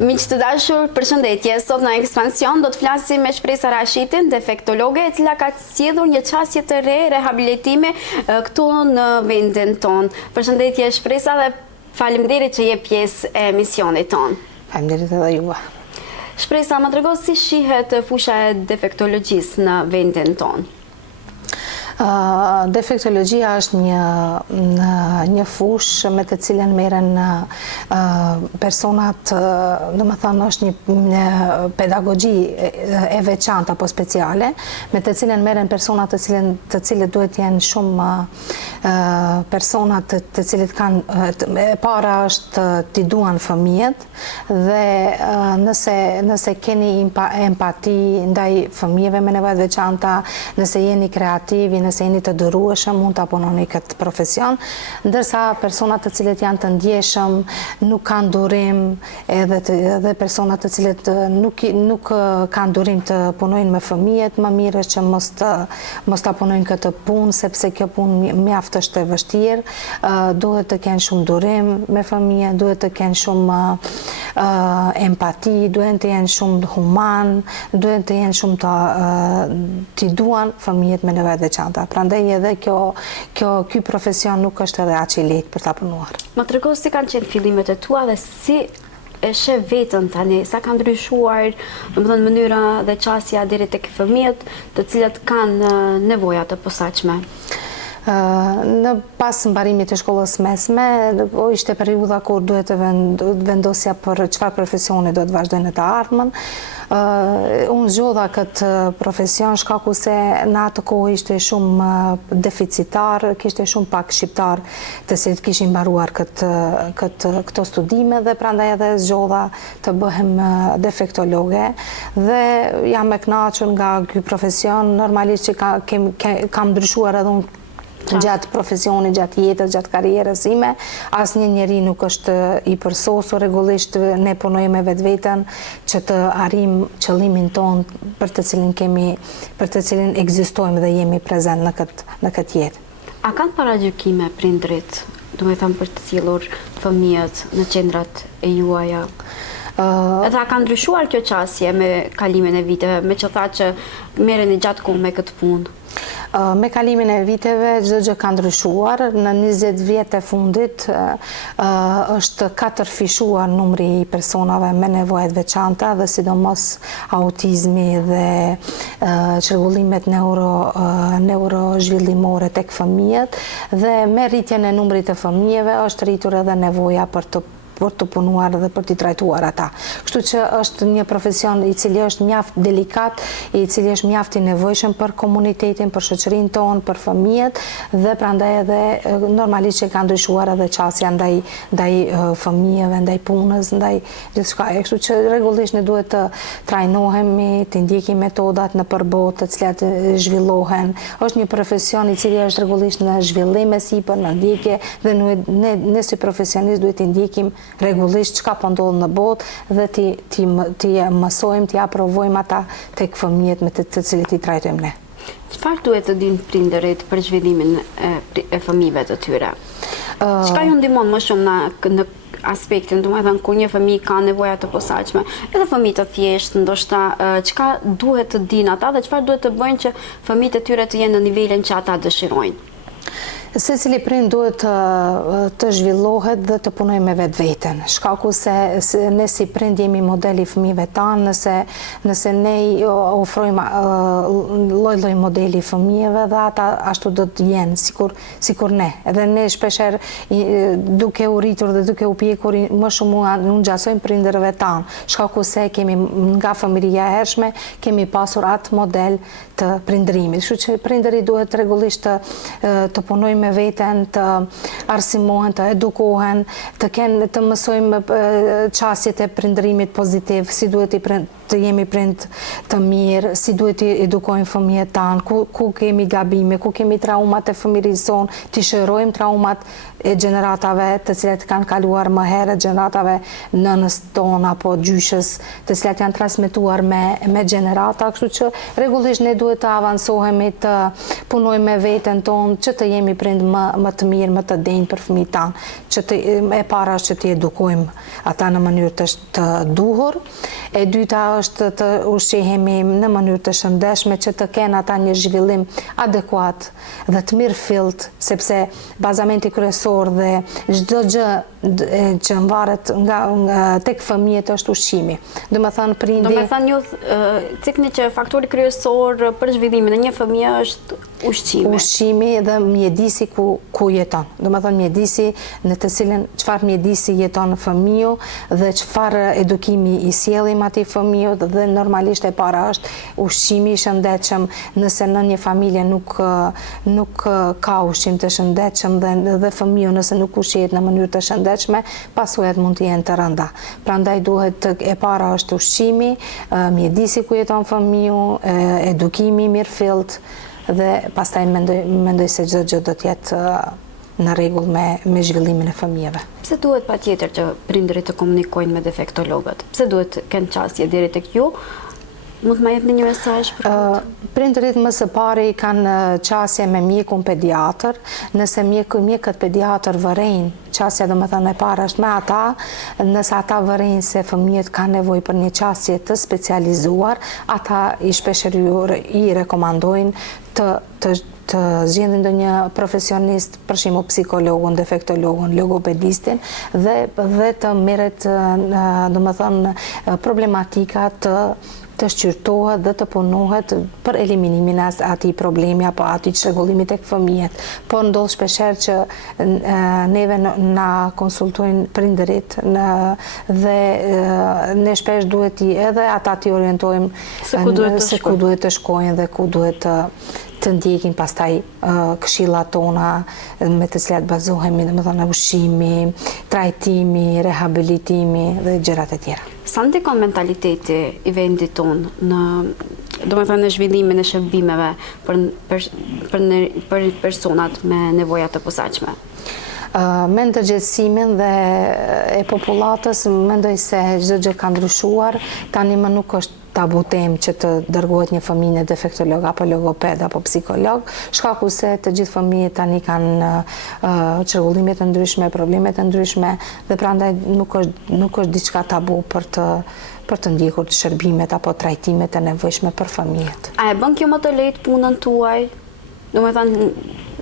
Miq të dashur, përshëndetje. Sot në Ekspansion do të flasim me Shpresa Rashitin, defektologe, e cila ka sjellur një çështje të re rehabilitimi këtu në vendin ton. Përshëndetje Shpresa dhe faleminderit që je pjesë e emisionit ton. Faleminderit edhe juve. Shpresa, më trego si shihet fusha e defektologjisë në vendin ton. Defektologjia është një fushë me të cilën merren personat, domethënë është një pedagogji e veçantë apo speciale, me të cilën merren personat të cilët duhet jenë shumë personat të cilët kanë para është t'i duan fëmijët dhe nëse keni empati ndaj fëmijëve me nevoja të veçanta, nëse jeni kreativi, nëse jeni të durueshëm, mund të punoni këtë profesion, ndërsa personat të cilët janë të ndjeshëm, nuk kanë durim, edhe personat të cilët nuk kanë durim të punojnë me fëmijët, më mirë është që mos ta punojnë këtë punë, sepse kjo punë mjaft është e vështirë, duhet të kenë shumë durim me fëmijët, duhet të kenë shumë empati, duhet të jenë shumë human, duhet të jenë shumë t'i duan fëmijët me nevoja të veçanta. Prandaj edhe ky profesion nuk është edhe aq i lehtë për ta punuar. Më trego si kanë qenë fillimet e tua dhe si e sheh veten tani, sa ka ndryshuar, domethënë mënyra dhe çësia deri tek fëmijët, të cilët kanë nevoja të posaçme. Në pas mbarimit të shkollës mesme, ishte periudha kur duhet të vendosja për çfarë profesioni do të vazhdoj në të ardhmen. Unë zgjodha këtë profesion shkaku se në atë kohë ishte shumë deficitar, kishte shumë pak shqiptar të cilët kishin mbaruar këto studime dhe prandaj edhe zgjodha të bëhem defektologe dhe jam e kënaqur nga ky profesion. Normalisht që kam ndryshuar edhe unë gjatë profesionit, gjatë jetës, gjatë karrierës ime, asnjë njeri nuk është i përsosur, rregullisht ne punojmë me vetveten që të arrim qëllimin ton për të cilin ekzistojmë dhe jemi prezent në këtë jetë. A kanë paragjykime prindrit, domethënë për të sjellur fëmijët në qendrat e juaja? Edhe a ka ndryshuar kjo çësje me kalimin e viteve, me që tha që merreni gjatë kohë me këtë punë? Me kalimin e viteve, çdo gjë ka ndryshuar. Në 20 vjet e fundit është katërfishuar numri i personave me nevoja të veçanta dhe sidomos autizmi dhe çrregullimet neurozhvillimore tek fëmijët dhe me rritjen e numrit të fëmijëve është rritur edhe nevoja për të punuar dhe për t'i trajtuar ata. Kështu që është një profesion i cili është mjaft delikat, i cili është mjaft i nevojshëm për komunitetin, për shoqërinë tonë, për fëmijët dhe prandaj edhe normalisht që ka ndryshuar edhe çësia ndaj fëmijëve, ndaj punës, ndaj gjithçka. Kështu që rregullisht ne duhet të trajnohemi, të ndjekim metodat në përbot të cilat zhvillohen. Është një profesion i cili është rregullisht në zhvillim e sipër, në ndjekje dhe ne si profesionist duhet të ndjekim rregullisht çka po ndodh në botë dhe ti mësojmë, ti aprovojmë ata tek fëmijët me të cilët i trajtojmë ne. Çfarë duhet të dinë prindërit për zhvillimin e fëmijëve të tyre? Çka ju ndihmon më shumë në aspektin, domethënë kur një fëmijë ka nevoja të posaçme, edhe fëmijë të thjeshtë, ndoshta çka duhet të dinë ata dhe çfarë duhet të bëjnë që fëmijët e tyre të jenë në nivelin që ata dëshirojnë? Secili prind duhet të zhvillohet dhe të punojë me vetveten. Shkaku se ne si prind jemi modeli fëmijëve tanë, nëse ne ofrojmë lloj-lloj modeli fëmijëve dhe ata ashtu do të jenë sikur ne. Edhe ne shpeshherë duke u rritur dhe duke u pjekur më shumë unë ngjasojmë prindërve tanë. Shkaku se kemi nga fëmijëria e hershme kemi pasur atë model të prindërimit. Kështu që prindërit duhet rregullisht të punojnë me veten, të arsimohen, të edukohen, të mësojmë çësjet e prindërimit pozitiv, si duhet të jemi prind të mirë, si duhet të edukojmë fëmijët tanë, ku kemi gabime, ku kemi traumat e fëmijërisë sonë, të shërojmë traumat e gjeneratave të cilat kanë kaluar më herët, gjeneratave nënës tonë apo gjyshës, të cilat janë transmetuar me gjenerata, kështu që rregullisht ne duhet të avansohemi, të punojmë me veten tonë, që të jemi prind më të mirë, më të denjë për fëmijët tanë, që e para është që të edukojmë ata në mënyrë të duhur, e dyta është të ushqehemi në mënyrë të shëndetshme, që të kenë ata një zhvillim adekuat dhe të mirëfillt, sepse bazamenti kryesor dhe çdo gjë që mvaret tek fëmijët është ushqimi. Domethënë prindi. Domethënë ju cikni që faktori kryesor për zhvillimin e një fëmie është ushqimi. Ushqimi dhe mjedisi ku jeton. Domethënë mjedisi në të cilën çfarë mjedisi jeton fëmiu dhe çfarë edukimi i sjellim atij fëmiu dhe normalisht e para është ushqimi i shëndetshëm. Nëse në një familje nuk ka ushqim të shëndetshëm dhe fëmiu nëse nuk ushqehet në mënyrë të shëndetshme, pasojat mund të jenë të rënda. Prandaj duhet e para është ushqimi, mjedisi ku jeton fëmiu, edukimi mirëfillt dhe pastaj mendoj se çdo gjë do të jetë në rregull me zhvillimin e fëmijëve. Pse duhet patjetër që prindërit të komunikojnë me defektologët? Pse duhet të kenë qasje deri tek ju? Mund të më jepni një mesazh për prindërit më së pari kanë qasje me mjekun pediatër, nëse mjekët pediatër vërejnë qasja, domethënë e para është me ata, nëse ata vërejnë se fëmijët kanë nevojë për një qasje të specializuar, ata i shpeshherë i rekomandojnë të zgjidhin ndonjë profesionist, për shembull psikologun, defektologun, logopedistin dhe të merret domethënë problematika të shqyrtohet dhe të punohet për eliminimin e atij problemi apo atij çrregullimi tek fëmijët. Po ndodh shpeshherë që neve na konsultojnë prindërit dhe ne shpesh duhet edhe ata t'i orientojmë se ku duhet të shkojnë dhe ku duhet të ndjekin pastaj këshillat tona me të cilat bazohemi, domethënë ushqimi, trajtimi, rehabilitimi dhe gjërat e tjera. Sa ndikon mentaliteti i vendit tonë domethënë në zhvillimin e shërbimeve për personat me nevoja të posaçme? Me ndërgjegjësimin dhe e popullatës, mendoj se çdo gjë ka ndryshuar, tani më nuk është tabu temë që të dërgohet një fëmijë në defektolog apo logoped apo psikolog, shkaku se të gjithë fëmijët tani kanë çrregullime të ndryshme, probleme të ndryshme dhe prandaj nuk është diçka tabu për të ndjekur shërbimet apo trajtimet e nevojshme për fëmijët. A e bën kjo më të lehtë punën tuaj? Domethënë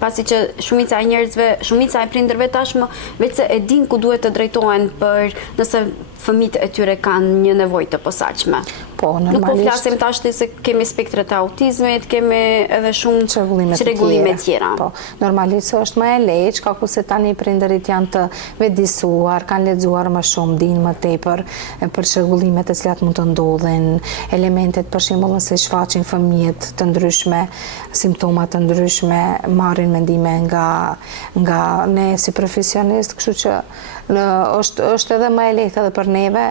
pasi që shumica e njerëzve, shumica e prindërve tashmë vetë se e din ku duhet të drejtohen për nëse fëmijët e tyre kanë një nevojë të posaçme. Po, normalisht. Nuk po flasim tash se kemi spektrat e autizmit, kemi edhe shumë çrregullime tjera. Po, normalisht është më e lehtë, shkaku se tani prindërit janë të vetëdijsuar, kanë lexuar më shumë, dinë më tepër për çrregullimet të cilat mund të ndodhin, elementet për shembull nëse shfaqin fëmijët të ndryshme, simptoma të ndryshme, marrin mendime nga ne si profesionist, kështu që është edhe më e lehtë edhe për neve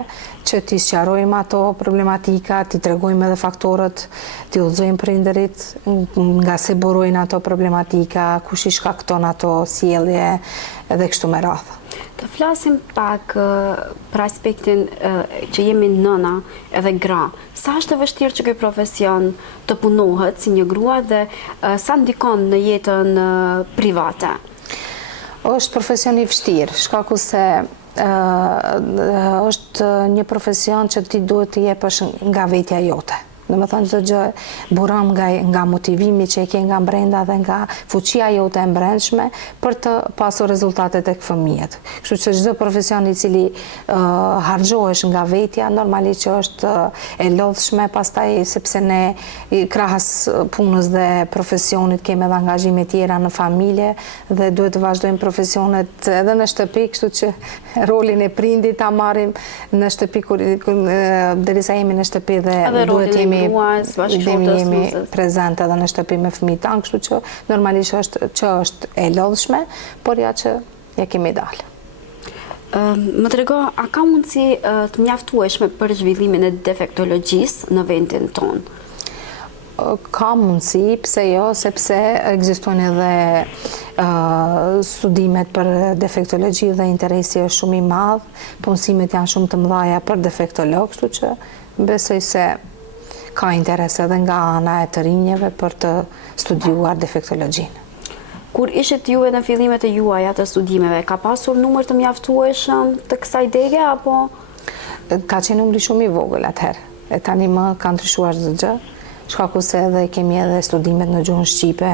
që t'i sqarojmë ato problematika, t'i tregojmë edhe faktorët, t'i udhëzojmë prindërit nga se burojnë ato problematika, kush i shkakton ato sjellje edhe kështu me radhë. Të flasim pak për aspektin që jemi nëna edhe gra. Sa është e vështirë që ky profesion të punohet si një grua dhe sa ndikon në jetën private? Është profesion i vështirë, shkaku se është një profesion që ti duhet të jepësh nga vetja jote. Domethënë çdo gjë buron nga motivimi që e ke nga brenda dhe nga fuqia jote e brendshme për të pasur rezultate tek fëmijët. Kështu që çdo profesion i cili harxhohesh nga vetja, normalisht që është e lodhshme pastaj sepse ne krahas punës dhe profesionit kemi edhe angazhime tjera në familje dhe duhet të vazhdojmë profesionet edhe në shtëpi, kështu që rolin e prindit ta marrim në shtëpi derisa jemi në shtëpi dhe duhet jemi jemi prezente edhe në shtëpi me fëmijët tanë, kështu që normalisht është e lodhshme, por ja që ja kemi dalë. Më trego, a ka mundësi të mjaftueshme për zhvillimin e defektologjisë në vendin tonë? Ka mundësi, pse jo, sepse ekzistojnë edhe studimet për defektologji dhe interesi është shumë i madh, punësimet janë shumë të mëdha për defektolog, kështu që besoj se ka interes edhe nga ana e të rinjeve për të studiuar defektologjinë. Kur ishit juve në fillimet e juaja të studimeve, ka pasur numër të mjaftueshëm të kësaj dege, apo? Ka qenë numri shumë i vogël atëherë, e tani më ka ndryshuar çdo gjë. Shkaku se edhe kemi edhe studimet në gjuhën shqipe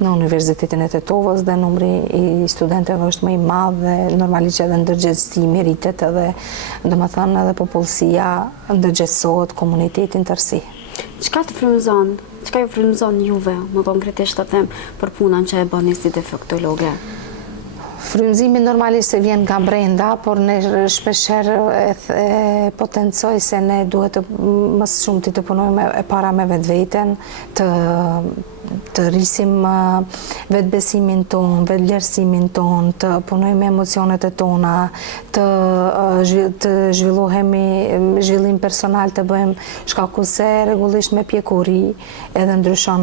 në Universitetin e Tetovës dhe numri i studentëve është më i madh dhe normalisht edhe ndërgjegjësimi rritet edhe, domethënë edhe popullsia ndërgjegjësohet, komunitetin tërësi. Çka ju frymëzon juve, më konkretisht të them, për punën që e bëni si defektologe? Frymëzimi normalisht se vjen nga brenda, por ne shpeshherë e potencoj se ne duhet më shumë të punojmë e para me vetveten, të rrisim vetbesimin ton, vetëvlerësimin ton, të punojmë emocionet e tona, të zhvillohemi zhvillim personal të bëjmë, shkaku se rregullisht me pjekuri edhe ndryshon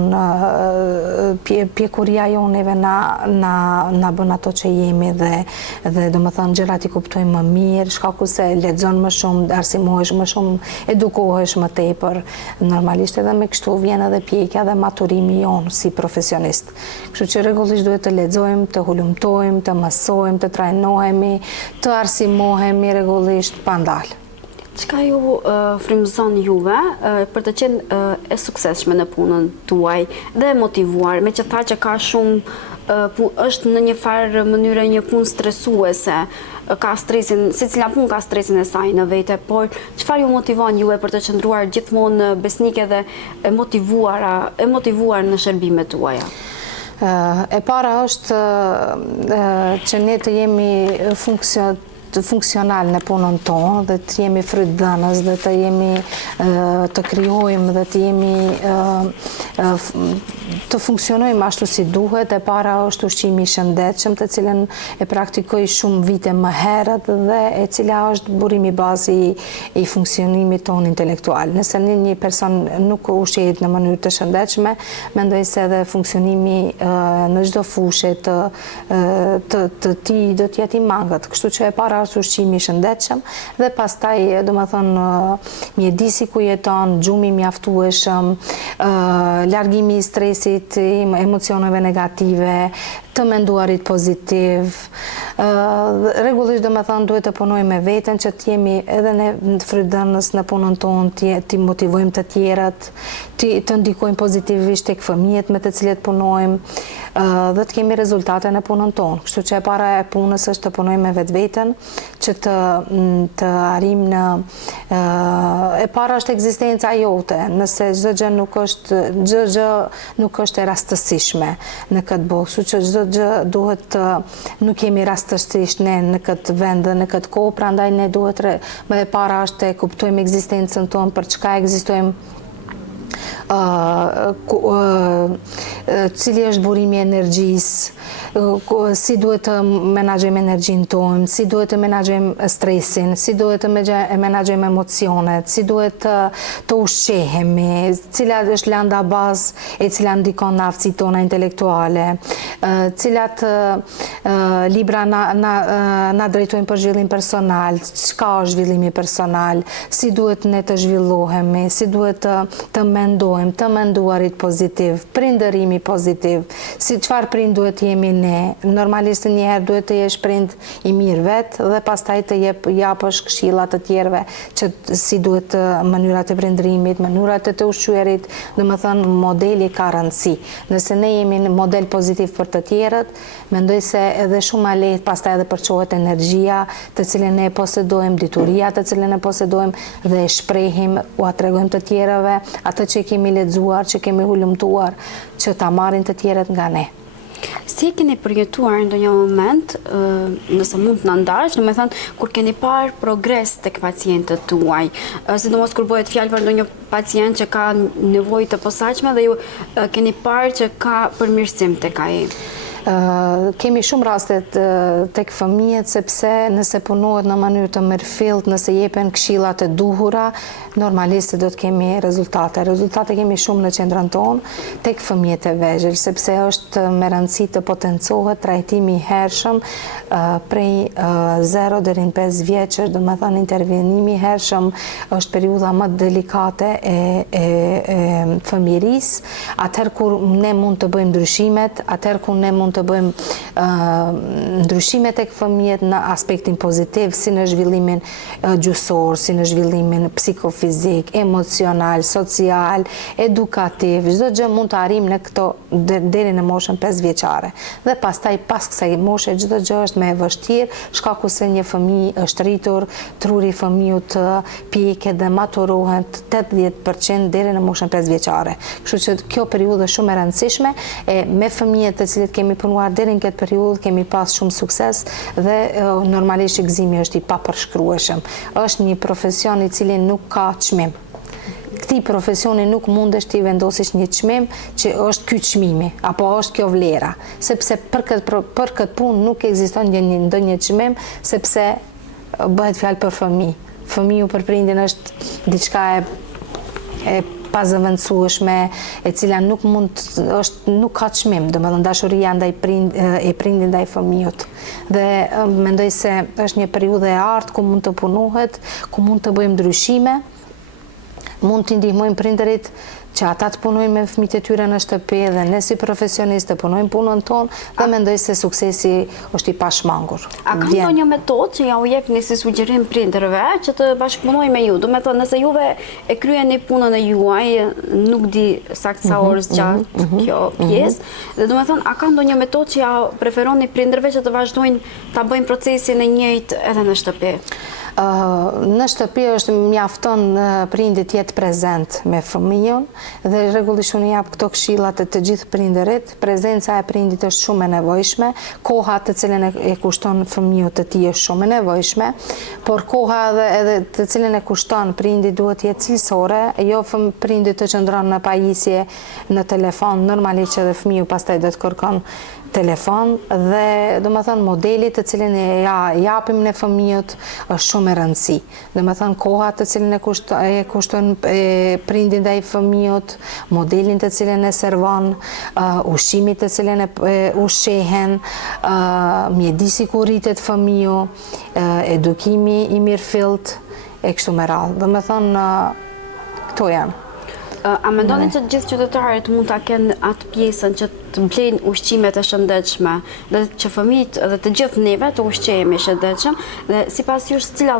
pjekuria joneve na bën ato që jemi dhe domethënë gjërat i kuptojmë më mirë, shkaku se lexon më shumë, arsimohesh më shumë, edukohesh më tepër. Normalisht edhe me kështu vjen edhe pjekja dhe maturimi jon si profesionist. Kështu që rregullisht duhet të lexojmë, të hulumtojmë, të mësojmë, të trajnohemi, të arsimohemi rregullisht pa ndalë. Çka ju frymëzon juve për të qenë e suksesshme në punën tuaj dhe e motivuar, me që tha që ka shumë është në një farë mënyrë një punë stresuese, ka stresin, secila punë ka stresin e saj në vete, por çfarë ju motivon juve për të qëndruar gjithmonë besnike dhe e motivuar në shërbimet tuaja? E para është që ne të jemi funksional në punën tonë dhe të jemi frytdhënës dhe të jemi të krijojmë dhe të jemi të funksionojmë ashtu si duhet. E para është ushqimi i shëndetshëm, të cilën e praktikoj shumë vite më herët dhe e cila është burimi bazë i funksionimit tonë intelektual. Nëse një person nuk ushqehet në mënyrë të shëndetshme, mendoj se edhe funksionimi në çdo fushë të tij do të jetë i mangët. Kështu që e para është ushqimi i shëndetshëm dhe pastaj domethënë mjedisi ku jeton, gjumi i mjaftueshëm, largimi i stresit, emocioneve negative, të menduarit pozitiv. Rregullisht domethënë duhet të punojmë me veten që të jemi edhe ne frytdhënës në punën tonë, të motivojmë të tjerët, të ndikojmë pozitivisht tek fëmijët me të cilët punojmë dhe të kemi rezultate në punën tonë. Kështu që e para e punës është të punojmë me vetveten, që të arrim në e para është ekzistenca jote, nëse çdo gjë nuk është e rastësishme në këtë botë, kështu që çdo gjë duhet nuk jemi rastësisht ne në këtë vend dhe në këtë kohë, prandaj ne duhet më e para është të kuptojmë ekzistencën tonë, për çka ekzistojmë, cili është burimi i energjisë, si duhet të menaxhojmë energjinë tonë, si duhet të menaxhojmë stresin, si duhet të menaxhojmë emocionet, si duhet të ushqehemi, cila është lënda bazë e cila ndikon në aftësitë tona intelektuale, cilat libra na drejtojnë për zhvillim personal, çka është zhvillimi personal, si duhet ne të zhvillohemi, si duhet të mendojmë, të menduarit pozitiv, prindërimi pozitiv, si çfarë prind duhet të jemi ne. Normalisht njëherë duhet të jesh prind i mirë vetë dhe pastaj të japësh këshilla të tjerëve që si duhet mënyrat e prindërimit, mënyrat e të ushqyerit, domethënë modeli ka rëndësi. Nëse ne jemi në model pozitiv për të tjerët, mendoj se edhe shumë ma lehtë pastaj edhe përçohet energjia të cilën ne posedojmë, dituria të cilën ne posedojmë dhe e shprehim, ua tregojmë të tjerëve atë që kemi lexuar, që kemi hulumtuar, që ta marrin të tjerët nga ne. Si e keni përjetuar ndonjë moment, nëse mund të na ndash, domethënë kur keni parë progres tek pacientët tuaj, sidomos kur bëhet fjalë për ndonjë pacient që ka nevojë të posaçme dhe ju keni parë që ka përmirësim tek ai? Kemi shumë rastet tek fëmijët, sepse nëse punohet në mënyrë të mirëfillt, nëse jepen këshillat e duhura, normalisht do të kemi rezultate. Rezultate kemi shumë në qendrën tonë tek fëmijët e vegjël, sepse është me rëndësi të potencohet trajtimi i hershëm prej 0 deri në 5 vjeçësh, do të thënë intervenimi i hershëm është periudha më delikate e fëmijërisë, atëherë kur ne mund të bëjmë ndryshimet, atëherë kur ne mund të bëjmë ndryshime tek fëmijët në aspektin pozitiv, si në zhvillimin gjysor, si në zhvillimin psikofizik, emocional, social, edukativ, çdo gjë mund të arrijmë në këto deri në moshën 5 vjeçare. Dhe pastaj pas kësaj moshe çdo gjë është më e vështirë, shkaku se një fëmijë është rritur, truri i fëmijës pjeket dhe maturohet 80% deri në moshën 5 vjeçare. Kështu që kjo periudhë është shumë e rëndësishme e me fëmijët të cilët kemi punuar deri në këtë periudhë kemi pas shumë sukses dhe normalisht gëzimi është i papërshkrueshëm. Është një profesion i cili nuk ka çmim. Këtij profesioni nuk mundesh ti vendosish një çmim që është ky çmimi apo është kjo vlera, sepse për këtë punë nuk ekziston ndonjë çmim, sepse bëhet fjalë për fëmijë. Fëmiu për prindin është diçka e pazëvendësueshme, e cila nuk ka çmim, domethënë dashuria ndaj prindit ndaj fëmijës. Dhe mendoj se është një periudhë e artë ku mund të punohet, ku mund të bëjmë ndryshime, mund të ndihmojmë prindërit që ata të punojnë me fëmijët e tyre në shtëpi dhe ne si profesionistë të punojmë punën tonë dhe mendoj se suksesi është i pashmangur. A ka ndonjë metodë që ja u jepni si sugjerim prindërve që të bashkëpunojnë me ju? Do të thonë nëse juve e kryeni punën e juaj, nuk di saktë sa orë gjatë kjo pjesë, dhe do të thonë a ka ndonjë metodë që ja preferoni prindërve që të vazhdojnë ta bëjnë procesin e njëjtë edhe në shtëpi? Në shtëpi është mjafton prindit jetë prezent me fëmijën dhe rregullisht unë jap këto këshillat të gjithë prindërit. Prezenca e prindit është shumë e nevojshme, koha të cilën e kushton fëmijës të tij është shumë e nevojshme, por koha edhe të cilën e kushton prindit duhet të jetë cilësore, jo prindit të qëndron në pajisje në telefon, normalisht edhe fëmiu pastaj do të kërkon telefon dhe do të thënë modelit të cilin e japim në fëmijët është shumë e rëndësi. Do të thënë koha të cilin e kushton prindi ndaj fëmijët, modelin të cilin e servon, ushqimit të cilin e ushqehen, mjedisi ku rritet fëmiu, edukimi i mirëfillt e kështu me radhë. Do të thënë këto janë. A mendoni që të gjithë qytetarët mund ta kenë atë pjesën që të blejnë ushqimet e shëndetshme dhe që fëmijët dhe të gjithë neve të ushqehemi shëndetshëm dhe sipas jush cili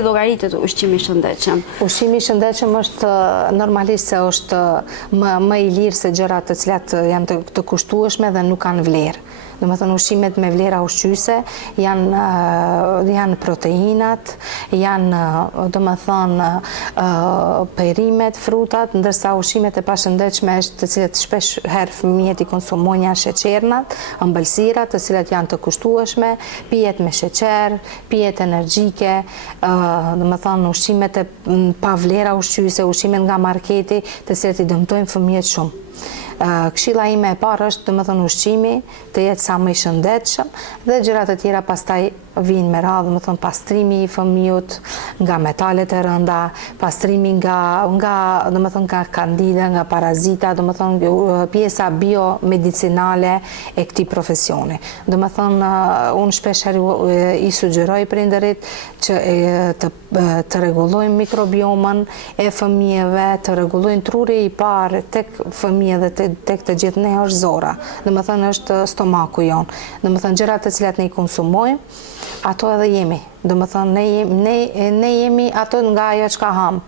llogaritet ushqimi i shëndetshëm? Ushqimi i shëndetshëm është normalisht se është më i lirë se gjërat të cilat janë të kushtueshme dhe nuk kanë vlerë. Do të thënë ushqimet me vlera ushqyese janë proteinat, janë do të thënë perimet, frutat, ndërsa ushqimet e pashëndetshme të cilat shpesh herë fëmijët i konsumojnë janë sheqernat, ëmbëlsirat, të cilat janë të kushtueshme, pijet me sheqer, pijet energjike, do të thënë ushqimet e pa vlera ushqyese, ushqimet nga marketi, të cilat i dëmtojnë fëmijët shumë. Këshilla ime e parë është domethënë ushqimi të jetë sa më i shëndetshëm dhe gjërat e tjera pastaj vinë me radhë, domethënë pastrimi i fëmijës nga metalet e rënda, pastrimi nga kandida, nga parazita, domethënë pjesa biomedicinale e këtij profesioni. Domethënë unë shpesh i sugjeroj prindërit që të rregullojnë mikrobiomën e fëmijëve, të rregullojnë truri i parë tek fëmijët dhe tek të gjithë ne është zora. Domethënë është stomaku jon. Domethënë gjërat të cilat ne i konsumojmë, ato edhe jemi. Domethënë ne jemi ato nga ajo çka ham.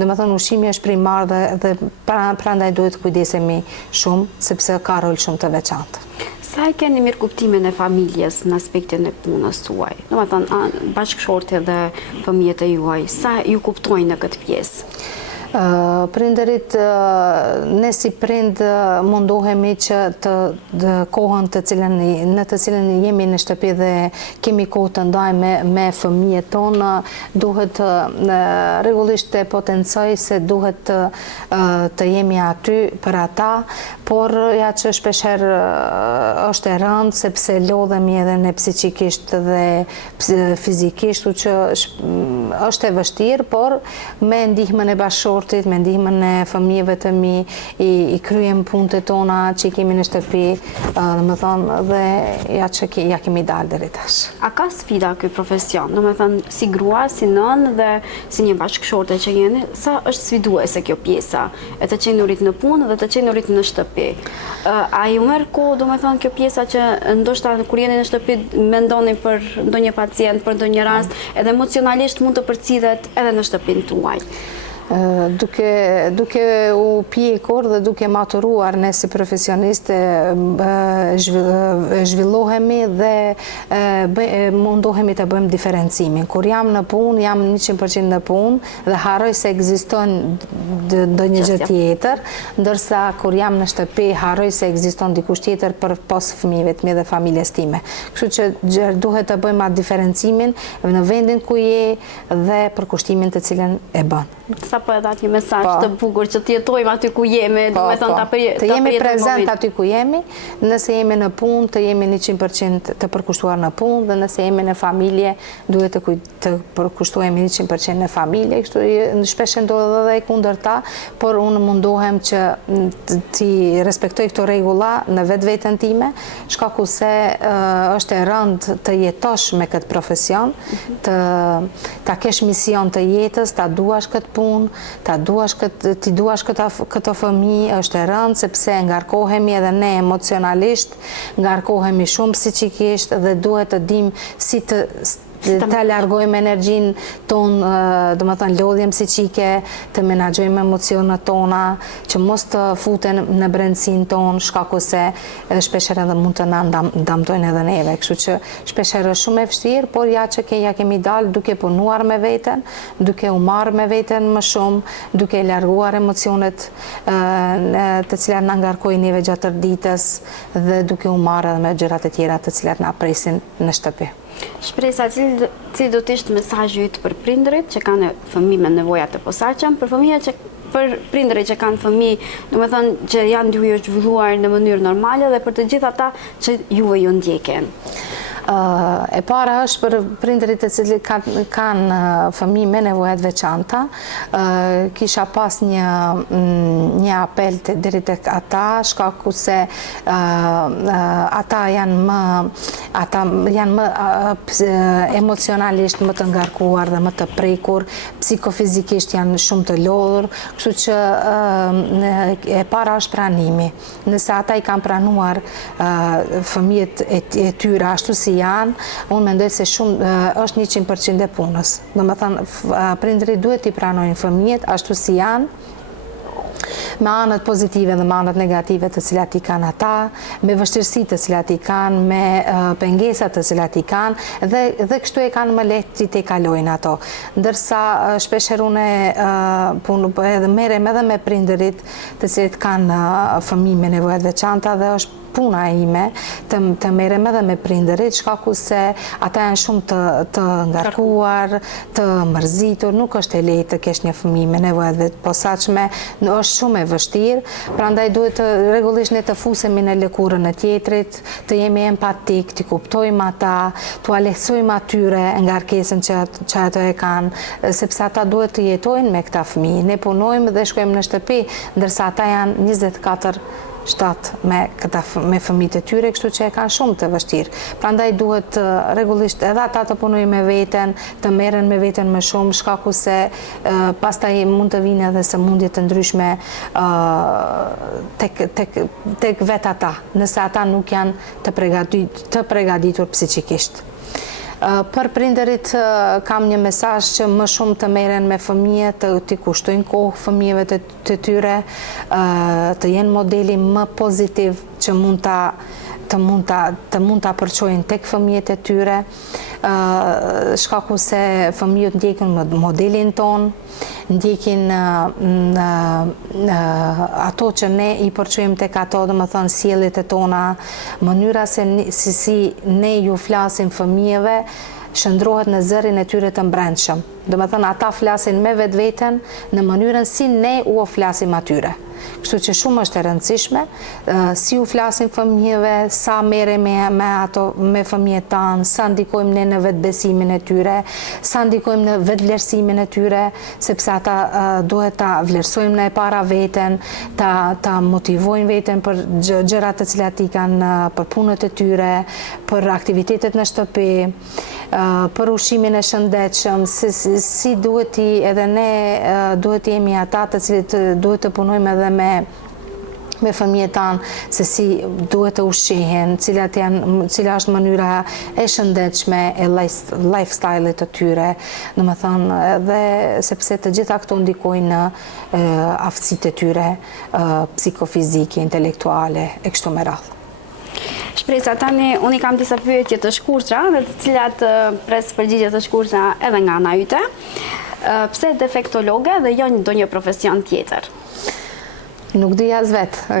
Domethënë ushqimi është primar dhe prandaj duhet kujdesemi shumë sepse ka rol shumë të veçantë. Sa e keni mirë kuptimin e familjes në aspektin e punës tuaj? Domethënë bashkëshortët dhe fëmijët e juaj, sa ju kuptojnë në këtë pjesë? Prindërit, ne si prind mundohemi që të kohën në të cilën jemi në shtëpi dhe kemi kohë të ndajmë me fëmijët tonë, duhet rregullisht të potencoj se duhet të jemi aty për ata, por ja që shpeshherë është e rëndë sepse lodhemi edhe ne psikikisht dhe fizikisht, që është e vështirë, por me ndihmën e bashkëshortit, me ndihmën e fëmijëve të mi, i kryem punët tona që i kemi në shtëpi, dhe ja që ja kemi dalë deri tash. A ka sfida ky profesion? Do me thënë, si grua, si nën dhe si një bashkëshorte që jeni, sa është sfiduese kjo pjesa e të qenurit në punë dhe të qenurit në shtëpi? A ju merr kohë, do me thënë, kjo pjesa që ndoshta kur jeni në shtëpi mendoni për ndonjë pacient, për ndonjë rast, edhe emocionalisht mund të përcjellet edhe në shtëpinë tuaj? Duke u pjekur dhe duke maturuar ne si profesioniste zhvillohemi dhe mundohemi të bëjmë diferencimin. Kur jam në punë, jam 100% në punë dhe harroj se ekziston ndonjë gjë tjetër, ndërsa kur jam në shtëpi harroj se ekziston dikush tjetër për pas fëmijëve të mi dhe familjes time. Kështu që duhet të bëjmë atë diferencimin në vendin ku je dhe për kushtimin të cilën e bën. Sa po edhe atë një mesazh të bukur që të jetojmë aty ku jemi, do me thënë të jemi prezent aty ku jemi, nëse jemi në punë, të jemi 100% të përkushtuar në punë, dhe nëse jemi në familje, duhet të përkushtuemi 100% në familje. Kështu shpesh ndodhet edhe kundërta, por unë mundohem që ti respektoj këto rregulla në vetveten time, shkaku se është e rëndë të jetosh me këtë profesion, ta kesh mision të jetës, ta duash këtë punë, ti duash këto fëmijë, është e rëndë sepse ngarkohemi edhe ne emocionalisht, ngarkohemi shumë psikikisht dhe duhet të dim si të largojmë energjinë tonë, do me thënë lodhjen psiqike, të menaxhojmë emocionet tona, që mos të futen në brendësinë tonë, shkaku se shpeshherë edhe mund të na damtojnë edhe neve. Kështu që shpeshherë është shumë e vështirë, por ja që ja kemi dalë duke punuar me veten, duke u marrë me veten më shumë, duke larguar emocionet të cilat na ngarkojnë neve gjatë ditës dhe duke u marrë edhe me gjërat e tjera të cilat na presin në shtëpi. Shpresa, cili do të ishte mesazhi yt për prindërit që kanë fëmijë me nevoja të posaçëm, për prindërit që kanë fëmijë, domethënë që janë duke u zhvilluar në mënyrë normale dhe për të gjithë ata që juve ju ndjeken? E para është për prindërit të cilët kanë fëmijë me nevoja të veçanta, kisha pas një apel deri tek ata, shkaku se ata janë më emocionalisht më të ngarkuar dhe më të prekur, psikofizikisht janë shumë të lodhur, kështu që e para është pranimi. Nëse ata i kanë pranuar fëmijët e tyre ashtu si janë, unë mendoj se shumë është 100% e punës. Domethënë, prindërit duhet t'i pranojnë fëmijët ashtu si janë, me anët pozitive dhe me anët negative të cilat i kanë ata, me vështirësitë të cilat i kanë, me pengesat të cilat i kanë, dhe kështu e kanë më lehtë t'i kalojnë ato. Ndërsa shpeshherë unë edhe merrem edhe me prindërit të cilët kanë fëmijë me nevoja të veçanta dhe është puna ime të merrem edhe me prindërit, shkaku se ata janë shumë të ngarkuar, të mërzitur, nuk është e lehtë të kesh një fëmijë me nevoja të posaçme, është shumë e vështirë, prandaj duhet rregullisht ne të fusemi në lëkurën e tjetrit, të jemi empatik, të kuptojmë ata, t'u lehtësojmë atyre ngarkesën që ato e kanë, sepse ata duhet të jetojnë me këta fëmijë. Ne punojmë dhe shkojmë në shtëpi, ndërsa ata janë 24/7 me fëmijët e tyre, kështu që e kanë shumë të vështirë. Prandaj duhet rregullisht edhe ata të punojnë me veten, të merren me veten më shumë, shkaku se pastaj mund të vinë edhe sëmundje të ndryshme tek vet ata, nëse ata nuk janë të përgatitur psikikisht. Për prindërit kam një mesazh që më shumë të merren me fëmijët, t'i kushtojnë kohë fëmijëve të tyre, të jenë modeli më pozitiv që mund të mund ta përçojnë tek fëmijët e tyre, shkaku se fëmijët ndjekin modelin ton, ndjekin ato që ne i përçojmë tek ato, domethënë sjelljet e tona, mënyra se si ne ju flasim fëmijëve shndrohet në zërin e tyre të mbrendshëm. Domethënë ata flasin me vetveten në mënyrën si ne u flasim atyre. Kështu që shumë është e rëndësishme si u flasim fëmijëve, sa merrem me ato, me fëmijët tanë, sa ndikojmë ne në vetbesimin e tyre, sa ndikojmë në vetvlerësimin e tyre, sepse ata duhet ta vlerësojmë ne para veten, ta motivojnë veten për gjërat të cilat i kanë, për punët e tyre, për aktivitetet në shtëpi, për ushqimin e shëndetshëm, si duhet edhe ne duhet jemi ata të cilët duhet të punojmë edhe me fëmijët tanë, se si duhet të ushqihen, cila është mënyra e shëndetshme e lifestyle-it të tyre, domethënë edhe sepse të gjitha këto ndikojnë në aftësitë e tyre psikofizike, intelektuale e kështu me radhë. Shpresa, tani unë kam disa pyetje të shkurtra, dhe të cilat pres përgjigje të shkurtra edhe nga ana yte. Pse defektologe dhe jo ndonjë profesion tjetër? Nuk di as vetë.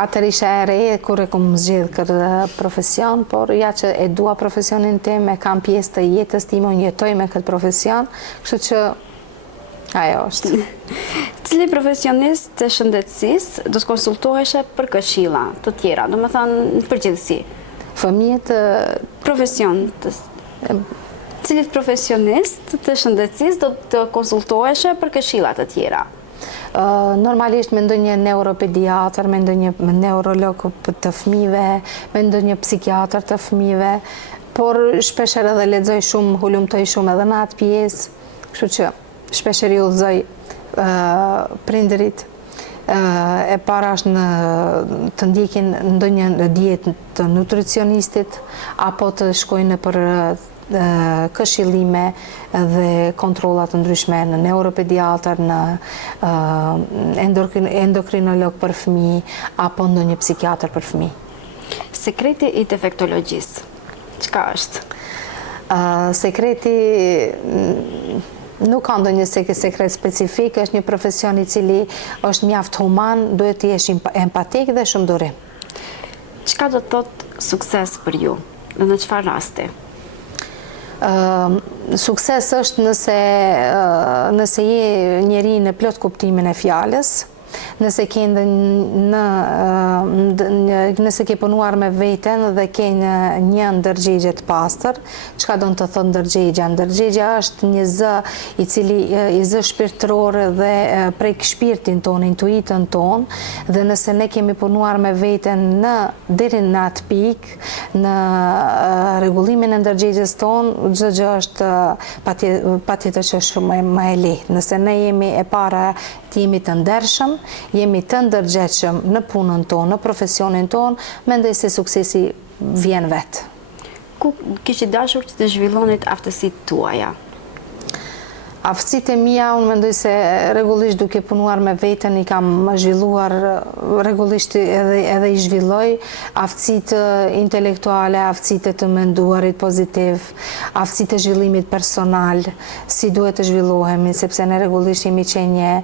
Atër isha e re kur e kom zgjedh këtë profesion, por ja që e dua profesionin tim, e kam pjesë të jetës time, unë jetoj me këtë profesion, kështu që ajo është. Cili profesionist të shëndetësisë do të konsultoheshe për këshilla të tjera, do më thënë në përgjithësi? Fëmijët profesion. Cilit profesionist të shëndetësisë do të konsultoheshe për këshilla të tjera? Normalisht me ndonjë neuropediatër, me ndonjë neurolog të fëmijëve, me ndonjë psikiatër të fëmijëve, por shpesher edhe lexoj shumë, hulumtoj shumë edhe në atë pjesë, kështu që shpesher i udhëzoj prindërit. E para është të ndjekin ndonjë dietë të nutricionistit, apo të shkojnë për këshillime dhe kontrollat të ndryshme në neuropediatër, në endokrinolog për fëmijë, apo ndonjë psikiatër për fëmijë. Sekreti i defektologjisë, çka është? Sekreti nuk ka ndonjë sekret specifik, është një profesion i cili është mjaft human, duhet të jesh empatik dhe shumë durim. Çka do të thotë sukses për ju dhe në çfarë rasti? Sukses është nëse je njeri në plot kuptimin e fjalës, nëse ke punuar me veten dhe ke një ndërgjegje të pastër. Çka do të thotë ndërgjegja? Ndërgjegja është një zë i cili zë shpirtëror dhe prek shpirtin ton, intuitën ton, dhe nëse ne kemi punuar me veten deri në atë pikë, në rregullimin e ndërgjegjes ton, çdo gjë është patjetër që është shumë më e lehtë. Nëse ne jemi e para jemi të ndershëm, jemi të ndërgjegjshëm në punën tonë, në profesionin tonë, mendoj se suksesi vjen vetë. Ku kishit dashur që të zhvillonit aftësitë tuaja? Aftësitë e mia, unë mendoj se rregullisht duke punuar me veten i kam zhvilluar rregullisht edhe i zhvilloj aftësitë intelektuale, aftësitë të menduarit pozitiv, aftësitë e zhvillimit personal, si duhet të zhvillohemi, sepse ne rregullisht jemi qenie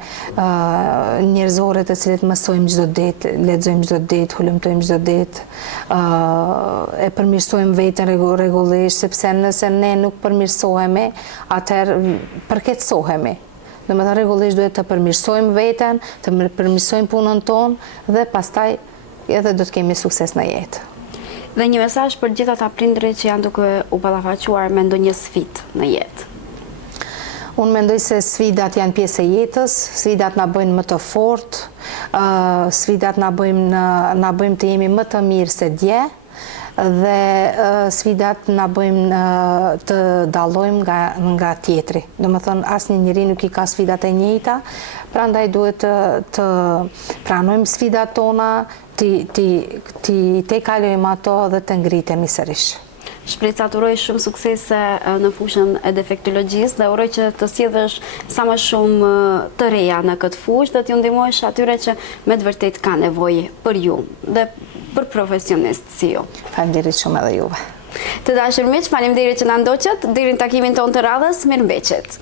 njerëzore të cilët mësojmë çdo ditë, lexojmë çdo ditë, hulumtojmë çdo ditë, e përmirësojmë veten rregullisht, sepse nëse ne nuk përmirësohemi, atëherë përkeqësohemi. Domethënë rregullisht duhet të përmirësojmë veten, të përmirësojmë punën tonë dhe pastaj edhe do të kemi sukses në jetë. Dhe një mesazh për gjithë ata prindërit që janë duke u ballafaquar me ndonjë sfidë në jetë. Unë mendoj se sfidat janë pjesë e jetës, sfidat na bëjnë më të fortë, sfidat na bëjmë të jemi më të mirë se dje, dhe sfidat na bëjmë të dallojmë nga tjetri. Domethënë asnjë njeri nuk i ka sfidat e njëjta, prandaj duhet të pranojmë sfidat tona, të kalojmë ato dhe të ngritemi sërish. Shpresoj të uroj shumë suksese në fushën e defektologjisë dhe uroj që të sjellësh sa më shumë të reja në këtë fushë dhe t'ju ndihmosh atyre që me të vërtetë kanë nevojë për ju. Dhe për profesionist si ju. Faleminderit shumë edhe juve. Të dashur miq, faleminderit që na ndoqët. Deri në takimin tonë të radhës, mirëmbëqjet.